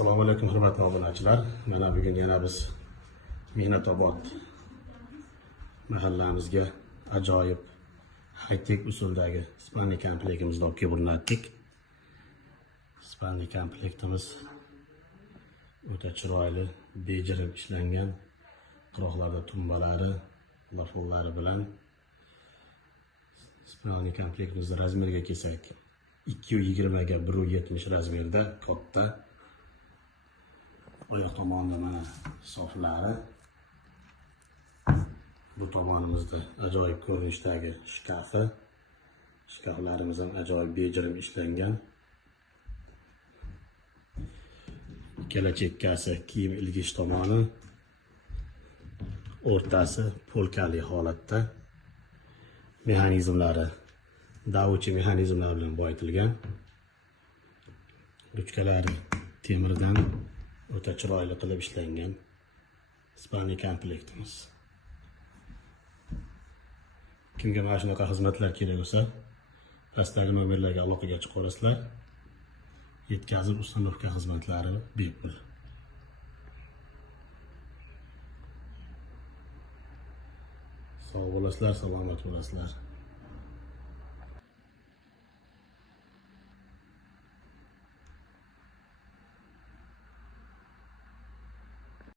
Assalomu alaykum hurmatli obunachilar. Mana bugun yana biz Mehnatobod mahallamizga ajoyib high-tech usuldagi spalni komplektimizni olib kelib o'rnatdik. Spalni komplektimiz o'ta chiroyli, bejirim ishlangan, quroqlarda tumbalari, lafonlari bilan spalni komplektimizni razmeriga kelsak 220 ga 170 razmerda katta. Oyoq tomonda mana soflari. Bu tomonimizda ajoyib ko'rinishdagi shkafi. Shkaflarimiz ham ajoyib bejirim ishlangan. Ikkala chekkasi kiyim ilgish tomoni, o'rtasi polkali holatda. Mexanizmlari Dauchi mexanizmlar bilan boyitilgan. Ruchkalari temirdan o'ta chiroyli qilib ishlangan spalni komplektimiz. Kimga mana shunaqa xizmatlar kerak bo'lsa, pastdagi nomerlarga aloqaga chiqa olasizlar. Yetkazib ustanovka xizmatlari bepul. Sog' bo'lasizlar, salomat bo'lasizlar.